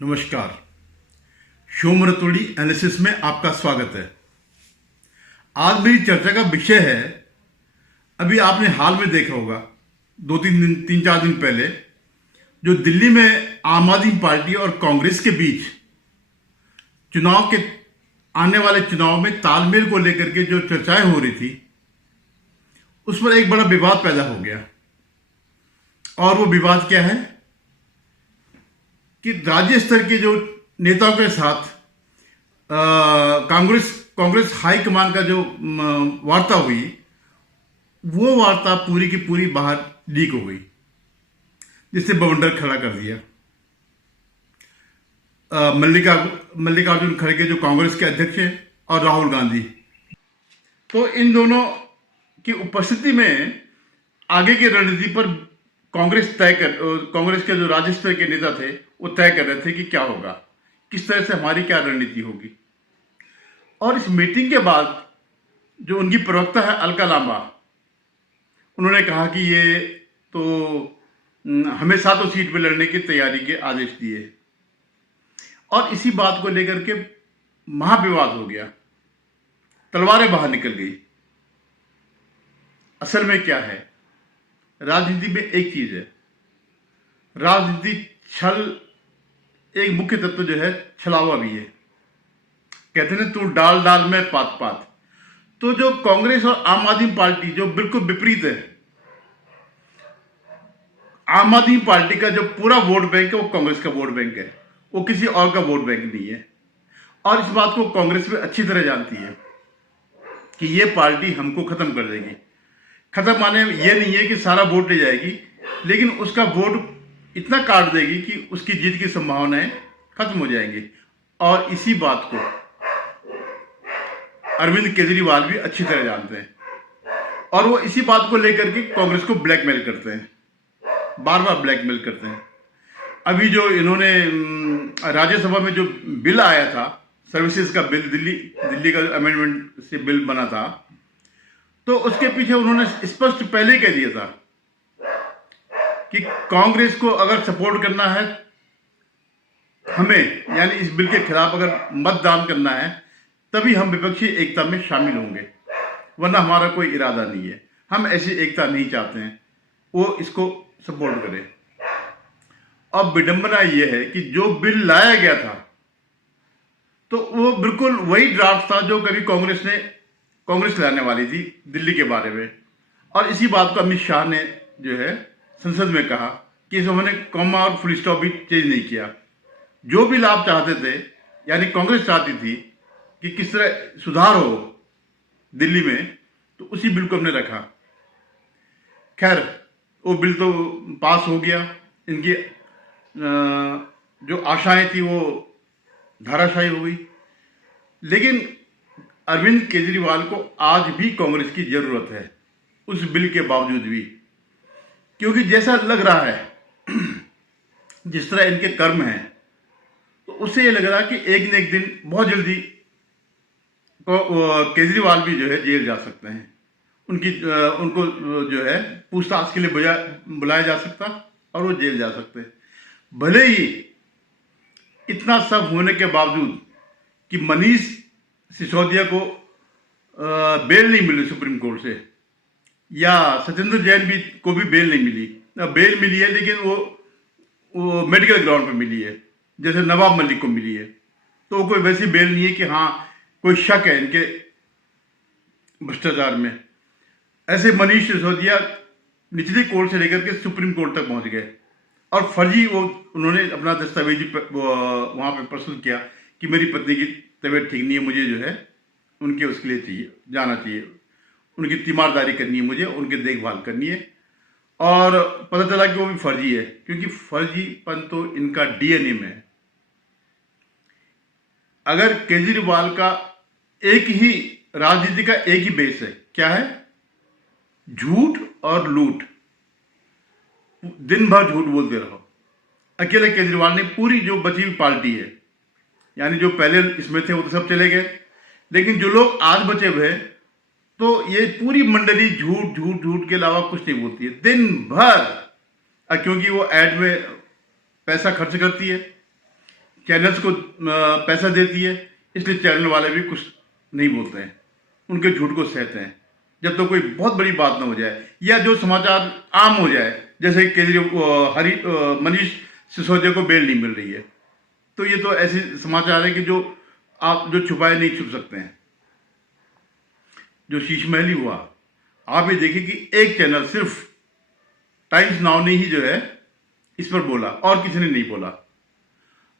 नमस्कार। शोम रतोड़ी एनालिसिस में आपका स्वागत है। आज मेरी चर्चा का विषय है, अभी आपने हाल में देखा होगा, 3-4 दिन पहले जो दिल्ली में आम आदमी पार्टी और कांग्रेस के बीच चुनाव के आने वाले चुनाव में तालमेल को लेकर के जो चर्चाएं हो रही थी, उस पर एक बड़ा विवाद पैदा हो गया। और वो विवाद क्या है कि राज्य स्तर के जो नेताओं के साथ कांग्रेस हाईकमान का जो वार्ता हुई, वो वार्ता पूरी की पूरी बाहर लीक हो गई, जिससे बवंडर खड़ा कर दिया। मल्लिकार्जुन खड़गे जो कांग्रेस के अध्यक्ष हैं और राहुल गांधी, तो इन दोनों की उपस्थिति में आगे की रणनीति पर कांग्रेस के जो राज्य स्तर के नेता थे वो तय कर रहे थे कि क्या होगा, किस तरह से हमारी क्या रणनीति होगी। और इस मीटिंग के बाद जो उनकी प्रवक्ता है अलका लांबा, उन्होंने कहा कि ये तो हमें 7 सीट पे लड़ने की तैयारी के आदेश दिए। और इसी बात को लेकर के महाविवाद हो गया, तलवारें बाहर निकल गई। असल में क्या है, राजनीति में एक चीज है, राजनीति छल एक मुख्य तत्व जो है, छलावा भी है। कहते हैं तू डाल डाल में पात पात। तो जो कांग्रेस और आम आदमी पार्टी जो बिल्कुल विपरीत है, आम आदमी पार्टी का जो पूरा वोट बैंक है वो कांग्रेस का वोट बैंक है, वो किसी और का वोट बैंक नहीं है। और इस बात को कांग्रेस भी अच्छी तरह जानती है कि ये पार्टी हमको खत्म कर देगी। खत्म माने ये नहीं है कि सारा वोट ले जाएगी, लेकिन उसका वोट इतना काट देगी कि उसकी जीत की संभावनाएं खत्म हो जाएंगी। और इसी बात को अरविंद केजरीवाल भी अच्छी तरह जानते हैं, और वो इसी बात को लेकर के कांग्रेस को ब्लैकमेल करते हैं, बार बार ब्लैकमेल करते हैं। अभी जो इन्होंने राज्यसभा में जो बिल आया था, सर्विसेज का बिल, दिल्ली का अमेंडमेंट से बिल बना था, तो उसके पीछे उन्होंने स्पष्ट पहले कह दिया था कि कांग्रेस को अगर सपोर्ट करना है हमें, यानी इस बिल के खिलाफ अगर मतदान करना है, तभी हम विपक्षी एकता में शामिल होंगे, वरना हमारा कोई इरादा नहीं है। हम ऐसी एकता नहीं चाहते हैं, वो इसको सपोर्ट करें। अब विडंबना यह है कि जो बिल लाया गया था, तो वो बिल्कुल वही ड्राफ्ट था जो कभी कांग्रेस लाने वाली थी दिल्ली के बारे में। और इसी बात को अमित शाह ने जो है संसद में कहा कि इसमें उन्होंने कॉमा और फुल स्टॉप भी चेंज नहीं किया। जो भी लाभ चाहते थे, यानी कांग्रेस चाहती थी कि किस तरह सुधार हो दिल्ली में, तो उसी बिल को हमने रखा। खैर, वो बिल तो पास हो गया, इनकी जो आशाएं थी वो धाराशायी हो गई। लेकिन अरविंद केजरीवाल को आज भी कांग्रेस की जरूरत है, उस बिल के बावजूद भी, क्योंकि जैसा लग रहा है जिस तरह इनके कर्म हैं, तो उससे ये लग रहा है कि एक न एक दिन बहुत जल्दी केजरीवाल भी जो है जेल जा सकते हैं। उनको जो है पूछताछ के लिए बुलाया जा सकता और वो जेल जा सकते हैं। भले ही इतना सब होने के बावजूद कि मनीष सिसोदिया को बेल नहीं मिली सुप्रीम कोर्ट से, या सत्येंद्र जैन को भी बेल नहीं मिली। बेल मिली है, लेकिन वो मेडिकल ग्राउंड पे मिली है, जैसे नवाब मलिक को मिली है। तो वो कोई वैसी बेल नहीं है कि हाँ कोई शक है इनके भ्रष्टाचार में। ऐसे मनीष सिसोदिया निचली कोर्ट से लेकर के सुप्रीम कोर्ट तक पहुंच गए, और फर्जी उन्होंने अपना दस्तावेजी वहां पे प्रस्तुत किया कि मेरी पत्नी की तबीयत ठीक नहीं है, मुझे जो है उनके उसके लिए जाना चाहिए, उनकी तीमारदारी करनी है, मुझे उनकी देखभाल करनी है। और पता चला कि वो भी फर्जी है, क्योंकि फर्जीपन तो इनका डीएनए में है। अगर केजरीवाल का एक ही राजनीति का एक ही बेस है, क्या है? झूठ और लूट। दिन भर झूठ बोलते रहो। अकेले केजरीवाल ने पूरी जो बची हुई पार्टी है, यानी जो पहले इसमें थे वो तो सब चले गए, लेकिन जो लोग आज बचे हुए, तो ये पूरी मंडली झूठ झूठ झूठ के अलावा कुछ नहीं बोलती है दिन भर, क्योंकि वो एड में पैसा खर्च करती है। चैनल्स को पैसा देती है, इसलिए चैनल वाले भी कुछ नहीं बोलते हैं, उनके झूठ को सहते हैं जब तक तो कोई बहुत बड़ी बात ना हो जाए या जो समाचार आम हो जाए, जैसे मनीष सिसोदिया को बेल नहीं मिल रही है। तो ये तो ऐसे समाचार है कि जो आप जो छुपाए नहीं छुप सकते हैं। जो शीश महल हुआ, आप ये देखिए कि एक चैनल सिर्फ टाइम्स नाउ ने ही जो है इस पर बोला और किसी ने नहीं बोला।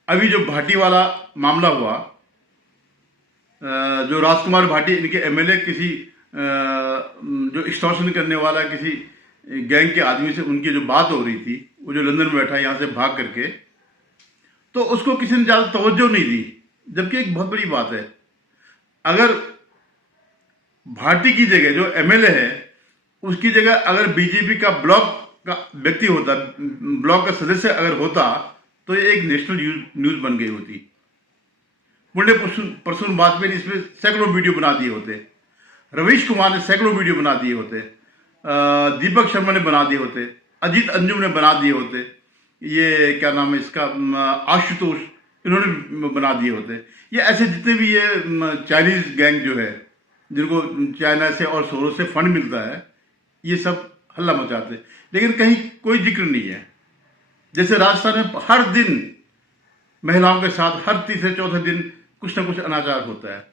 अभी जो भाटी वाला मामला हुआ, जो राजकुमार भाटी इनके एमएलए किसी जो एक्सटॉर्शन करने वाला किसी गैंग के आदमी से उनकी जो बात हो रही थी, वो जो लंदन में बैठा है यहाँ से भाग करके, तो उसको किसी ने ज़्यादा तवज्जो नहीं दी, जबकि एक बहुत बड़ी बात है। अगर भाटी की जगह जो एमएलए है उसकी जगह अगर बीजेपी का ब्लॉक का व्यक्ति होता, ब्लॉक का सदस्य अगर होता, तो ये एक नेशनल न्यूज बन गई होती। पुण्य प्रसून वाजपेयी ने इसमें सैकड़ों वीडियो बना दिए होते, रवीश कुमार ने सैकड़ों वीडियो बना दिए होते, दीपक शर्मा ने बना दिए होते, अजीत अंजुम ने बना दिए होते, ये क्या नाम है इसका, आशुतोष, इन्होंने बना दिए होते। ये ऐसे जितने भी ये चाइनीज गैंग जो है जिनको चाइना से और शोरों से फंड मिलता है, ये सब हल्ला मचाते, लेकिन कहीं कोई जिक्र नहीं है। जैसे राजस्थान में हर दिन महिलाओं के साथ हर तीसरे चौथे दिन कुछ ना कुछ अनाचार होता है,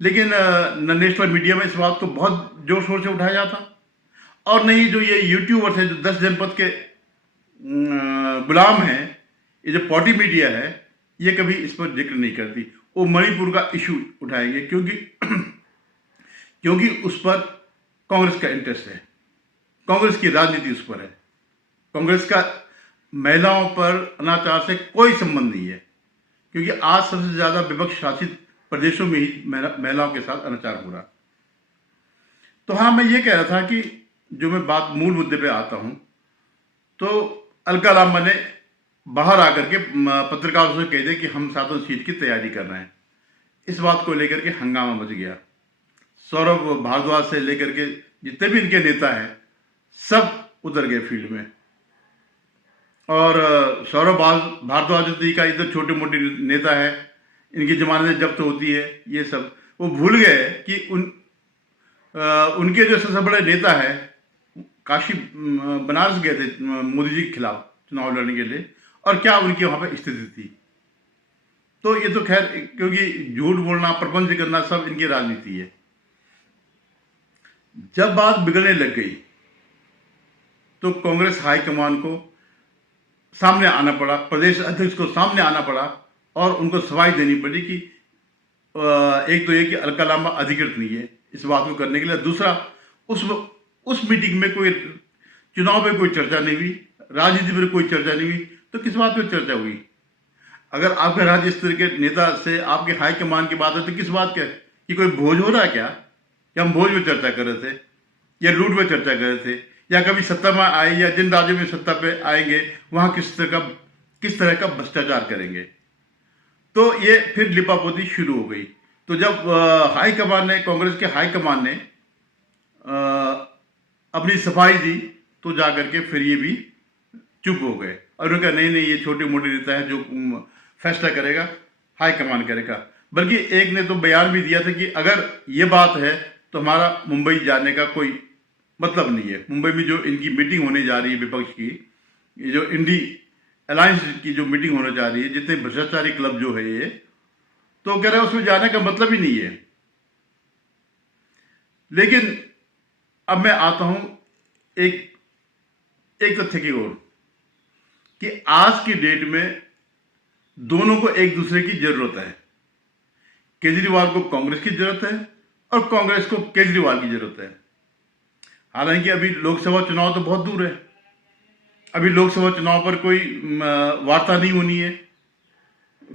लेकिन न नेशनल मीडिया में इस बात को बहुत जोर शोर से उठाया जाता, और नहीं जो ये यूट्यूबर्स हैं जो 10 जनपद के गुलाम हैं, ये जो पॉटी मीडिया है, ये कभी इस पर जिक्र नहीं करती। वो मणिपुर का इशू उठाएंगे क्योंकि उस पर कांग्रेस का इंटरेस्ट है, कांग्रेस की राजनीति उस पर है। कांग्रेस का महिलाओं पर अनाचार से कोई संबंध नहीं है, क्योंकि आज सबसे ज्यादा विपक्ष शासित प्रदेशों में ही महिलाओं के साथ अनाचार हो रहा। तो हाँ, मैं ये कह रहा था कि जो मैं बात मूल मुद्दे पे आता हूं, तो अलका लांबा ने बाहर आकर के पत्रकारों से कह दिया कि हम 7 सीट की तैयारी कर रहे हैं। इस बात को लेकर के हंगामा मच गया। सौरभ भारद्वाज से लेकर के जितने भी इनके नेता हैं सब उतर गए फील्ड में, और सौरभ भारद्वाज जी का इधर छोटे मोटे नेता है, इनकी जमानतें जब्त होती है, ये सब वो भूल गए कि उनके जो सबसे बड़े नेता है काशी बनारस गए थे मोदी जी के खिलाफ चुनाव लड़ने के लिए, और क्या उनकी वहां पे स्थिति थी। तो ये तो खैर, क्योंकि झूठ बोलना, प्रपंच करना सब इनकी राजनीति है। जब बात बिगड़ने लग गई तो कांग्रेस हाईकमान को सामने आना पड़ा, प्रदेश अध्यक्ष को सामने आना पड़ा, और उनको सफाई देनी पड़ी कि एक तो ये कि अलका लांबा अधिकृत नहीं है इस बात को करने के लिए, दूसरा उस मीटिंग में कोई चुनाव पे कोई चर्चा नहीं हुई, राजनीति पर कोई चर्चा नहीं हुई, तो किस बात पे चर्चा हुई? अगर आपके राज्य स्तर के नेता से आपके हाईकमान की बात है तो किस बात का कि कोई भोज हो रहा है क्या, कि हम भोज में चर्चा कर रहे थे या लूट में चर्चा कर रहे थे, या कभी सत्ता में आए या जिन राज्यों में सत्ता पे आएंगे वहां किस तरह का भ्रष्टाचार करेंगे। तो ये फिर लिपापोती शुरू हो गई। तो जब हाईकमान ने, कांग्रेस के हाईकमान ने अपनी सफाई दी, तो जाकर के फिर ये भी चुप हो गए और उन्होंने कहा नहीं ये छोटे मोटे नेता है, जो फैसला करेगा हाईकमान करेगा। बल्कि एक ने तो बयान भी दिया था कि अगर ये बात है तो हमारा मुंबई जाने का कोई मतलब नहीं है। मुंबई में जो इनकी मीटिंग होने जा रही है विपक्ष की, ये जो इंडी अलायंस की जो मीटिंग होने जा रही है, जितने भ्रष्टाचारी क्लब जो है ये, तो कह रहा है उसमें जाने का मतलब ही नहीं है। लेकिन अब मैं आता हूं एक तथ्य की ओर कि आज की डेट में दोनों को एक दूसरे की जरूरत है। केजरीवाल को कांग्रेस की जरूरत है और कांग्रेस को केजरीवाल की जरूरत है। हालांकि अभी लोकसभा चुनाव तो बहुत दूर है, अभी लोकसभा चुनाव पर कोई वार्ता नहीं होनी है,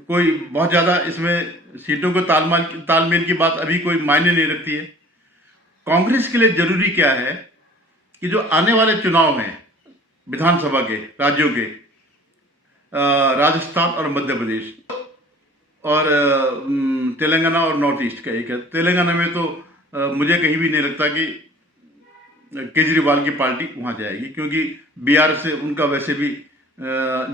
कोई बहुत ज्यादा इसमें सीटों को तालमेल की बात अभी कोई मायने नहीं रखती है। कांग्रेस के लिए जरूरी क्या है कि जो आने वाले चुनाव हैं विधानसभा के राज्यों के, राजस्थान और मध्य प्रदेश और तेलंगाना और नॉर्थ ईस्ट का एक है। तेलंगाना में तो मुझे कहीं भी नहीं लगता कि केजरीवाल की पार्टी वहां जाएगी, क्योंकि बिहार से उनका वैसे भी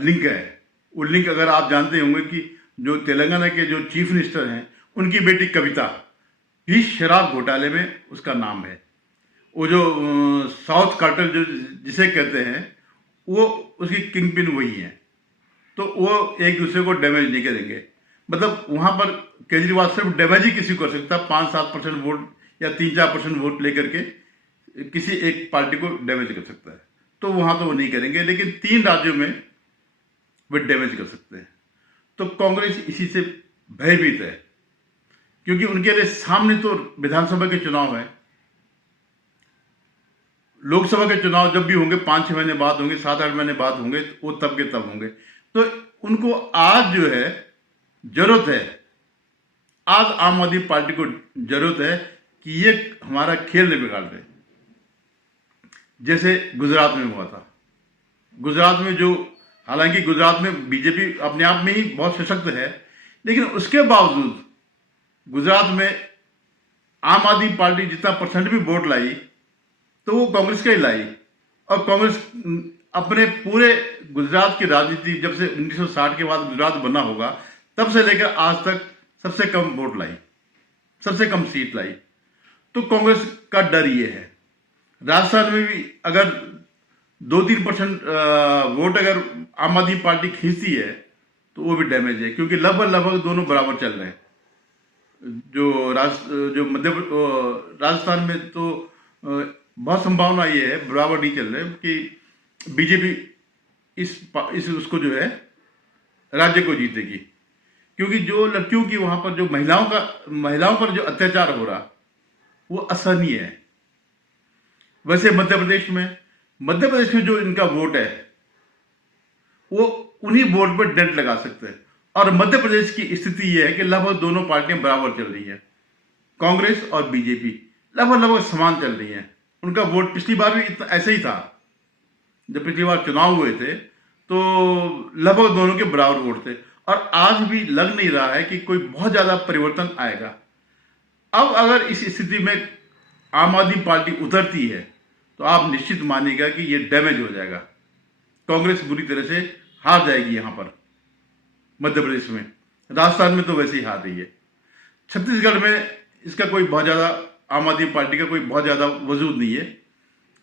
लिंक है। वो लिंक अगर आप जानते होंगे कि जो तेलंगाना के जो चीफ मिनिस्टर हैं, उनकी बेटी कविता भी शराब घोटाले में उसका नाम है। वो जो साउथ कार्टेल जो जिसे कहते हैं, वो उसकी किंग पिन वही है। तो वो एक दूसरे को डैमेज नहीं करेंगे। मतलब वहां पर केजरीवाल सिर्फ डैमेज ही किसी को कर सकता, 5-7% वोट या 3-4% वोट लेकर के किसी एक पार्टी को डैमेज कर सकता है। तो वहां तो वो नहीं करेंगे, लेकिन 3 राज्यों में वे डैमेज कर सकते हैं। तो कांग्रेस इसी से भयभीत है, क्योंकि उनके लिए सामने तो विधानसभा के चुनाव है। लोकसभा के चुनाव जब भी होंगे 5-6 महीने बाद होंगे, 7-8 महीने बाद होंगे, तो वो तब के तब होंगे। तो उनको आज जो है जरूरत है, आज आम आदमी पार्टी को जरूरत है कि ये हमारा खेल नहीं बिगाड़ रहे। जैसे गुजरात में हुआ था। गुजरात में जो, हालांकि गुजरात में बीजेपी अपने आप में ही बहुत सशक्त है, लेकिन उसके बावजूद गुजरात में आम आदमी पार्टी जितना परसेंट भी वोट लाई, तो वो कांग्रेस का ही लाई। और कांग्रेस अपने पूरे गुजरात की राजनीति, जब से 1960 के बाद गुजरात बना होगा, तब से लेकर आज तक सबसे कम वोट लाई, सबसे कम सीट लाई। तो कांग्रेस का डर ये है। राजस्थान में भी अगर 2-3% वोट अगर आम आदमी पार्टी खींचती है, तो वो भी डैमेज है, क्योंकि लगभग दोनों बराबर चल रहे हैं। जो राजस्थान में तो बहुत संभावना ये है, बराबर नहीं चल रहे, कि बीजेपी इस उसको जो है राज्य को जीतेगी। क्योंकि जो लड़कियों की वहां पर जो महिलाओं पर जो अत्याचार हो रहा, वो असहनीय है। वैसे मध्य प्रदेश में जो इनका वोट है, वो उन्हीं वोट पर डेंट लगा सकते हैं। और मध्य प्रदेश की स्थिति यह है कि लगभग दोनों पार्टियां बराबर चल रही हैं। कांग्रेस और बीजेपी लगभग समान चल रही हैं। उनका वोट पिछली बार भी ऐसे ही था। जब पिछली बार चुनाव हुए थे, तो लगभग दोनों के बराबर वोट थे। और आज भी लग नहीं रहा है कि कोई बहुत ज्यादा परिवर्तन आएगा। अब अगर इस स्थिति में आम आदमी पार्टी उतरती है, तो आप निश्चित मानिएगा कि ये डैमेज हो जाएगा। कांग्रेस बुरी तरह से हार जाएगी यहां पर मध्य प्रदेश में। राजस्थान में तो वैसे ही हार रही है। छत्तीसगढ़ में इसका कोई बहुत ज्यादा, आम आदमी पार्टी का कोई बहुत ज्यादा वजूद नहीं है।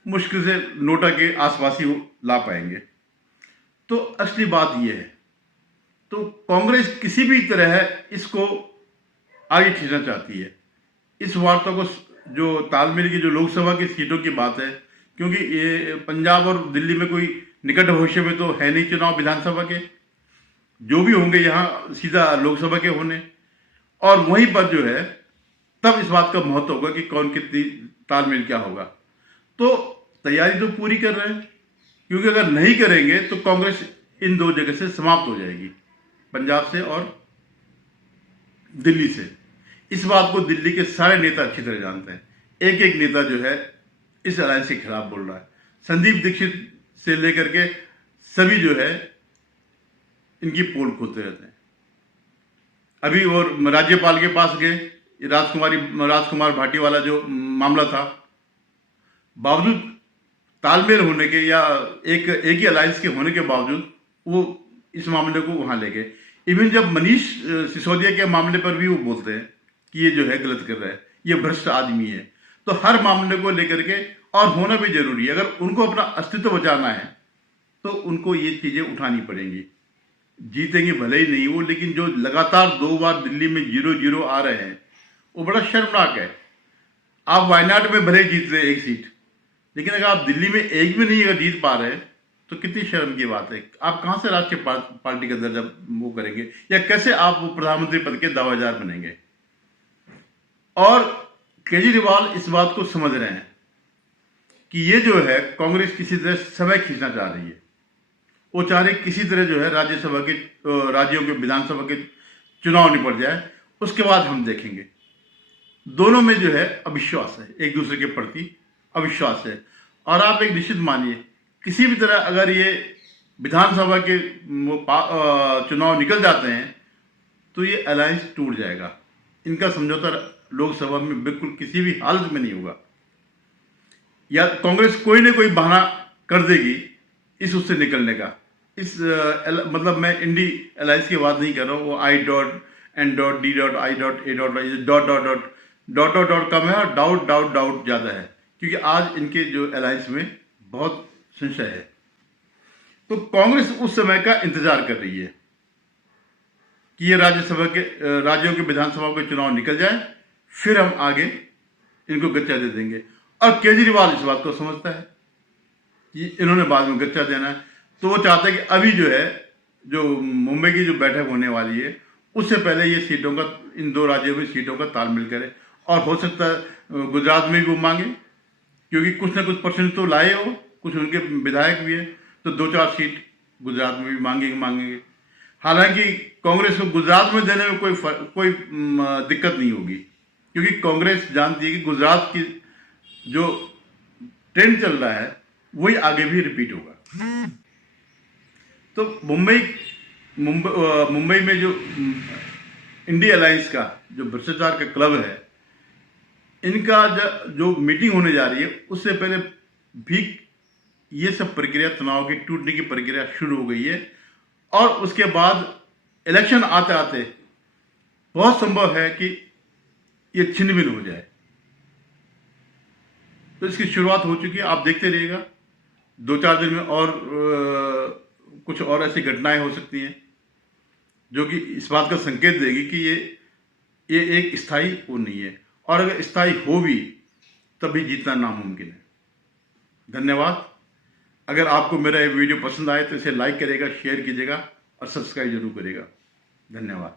मुश्किल से नोटा के आसपास ही वो ला पाएंगे। तो असली बात यह है, तो कांग्रेस किसी भी तरह इसको आगे खींचना चाहती है। इस वार्ता को जो तालमेल की जो लोकसभा की सीटों की बात है, क्योंकि ये पंजाब और दिल्ली में कोई निकट भविष्य में तो है नहीं चुनाव विधानसभा के, जो भी होंगे यहाँ सीधा लोकसभा के होने। और वहीं पर जो है तब इस बात का महत्व होगा कि कौन कितनी तालमेल क्या होगा। तो तैयारी तो पूरी कर रहे हैं, क्योंकि अगर नहीं करेंगे तो कांग्रेस इन 2 जगह से समाप्त हो जाएगी, पंजाब से और दिल्ली से। इस बात को दिल्ली के सारे नेता अच्छी तरह जानते हैं। एक एक नेता जो है इस अलायंस के खिलाफ बोल रहा है। संदीप दीक्षित से लेकर के सभी जो है इनकी पोल खोलते रहते हैं। अभी वो राज्यपाल के पास गए, राजकुमार भाटी वाला जो मामला था, बावजूद तालमेल होने के या एक ही अलायंस के होने के बावजूद वो इस मामले को वहां ले गए। इवन जब मनीष सिसोदिया के मामले पर भी वो बोलते हैं कि ये जो है गलत कर रहा है, ये भ्रष्ट आदमी है। तो हर मामले को लेकर के, और होना भी जरूरी है, अगर उनको अपना अस्तित्व बचाना है तो उनको ये चीजें उठानी पड़ेंगी। जीतेंगे भले ही नहीं वो, लेकिन जो लगातार 2 बार दिल्ली में 0-0 आ रहे हैं, वो बड़ा शर्मनाक है। आप वायनाड में भले जीत रहे 1 सीट, लेकिन अगर आप दिल्ली में एक भी नहीं अगर जीत पा रहे हैं, तो कितनी शर्म की बात है। आप कहां से राष्ट्रीय पार्टी का दर्जा वो करेंगे, या कैसे आप वो प्रधानमंत्री पद के दावेदार बनेंगे। और केजरीवाल इस बात को समझ रहे हैं कि ये जो है कांग्रेस किसी तरह समय खींचना चाह रही है। वो चाह रहे किसी तरह जो है राज्यसभा के, राज्यों के विधानसभा के चुनाव निपट जाए, उसके बाद हम देखेंगे। दोनों में जो है अविश्वास है, एक दूसरे के प्रति अविश्वास है। और आप एक निश्चित मानिए, किसी भी तरह अगर ये विधानसभा के चुनाव निकल जाते हैं, तो ये अलायंस टूट जाएगा। इनका समझौता लोकसभा में बिल्कुल किसी भी हालत में नहीं होगा। या कांग्रेस कोई ना कोई बहाना कर देगी इस उससे निकलने का। मतलब मैं इंडी अलायंस की बात नहीं कर रहा हूँ, वो I dot N dot D dot I dot A dot dot dot dot dot dot dot कम है और डाउट डाउट डाउट ज़्यादा है, क्योंकि आज इनके जो अलायंस में बहुत संशय है। तो कांग्रेस उस समय का इंतजार कर रही है कि ये राज्यों के विधानसभा के चुनाव निकल जाए, फिर हम आगे इनको गच्चा दे देंगे। और केजरीवाल इस बात को समझता है कि इन्होंने बाद में गच्चा देना है, तो वो चाहता है कि अभी जो है, जो मुंबई की जो बैठक होने वाली है, उससे पहले ये सीटों का, इन 2 राज्यों में सीटों का तालमेल करे। और हो सकता है गुजरात में भी वो मांगे, क्योंकि कुछ ना कुछ परसेंट तो लाए हो, कुछ उनके विधायक भी है, तो 2-4 सीट गुजरात में भी मांगेंगे। हालांकि कांग्रेस को गुजरात में देने में कोई दिक्कत नहीं होगी, क्योंकि कांग्रेस जानती है कि गुजरात की जो ट्रेंड चल रहा है वही आगे भी रिपीट होगा। तो मुंबई में जो इंडिया अलायंस का जो भ्रष्टाचार का क्लब है, इनका जो मीटिंग होने जा रही है, उससे पहले भी ये सब प्रक्रिया, चुनाव की टूटने की प्रक्रिया शुरू हो गई है। और उसके बाद इलेक्शन आते आते बहुत संभव है कि ये छिन्न-भिन्न हो जाए। तो इसकी शुरुआत हो चुकी है, आप देखते रहिएगा। 2-4 दिन में और कुछ और ऐसी घटनाएं हो सकती हैं जो कि इस बात का संकेत देगी कि ये एक स्थायी वो नहीं है, और अगर स्थायी हो भी तभी जीतना नामुमकिन है। धन्यवाद। अगर आपको मेरा ये वीडियो पसंद आए तो इसे लाइक करिएगा, शेयर कीजिएगा और सब्सक्राइब जरूर करिएगा। धन्यवाद।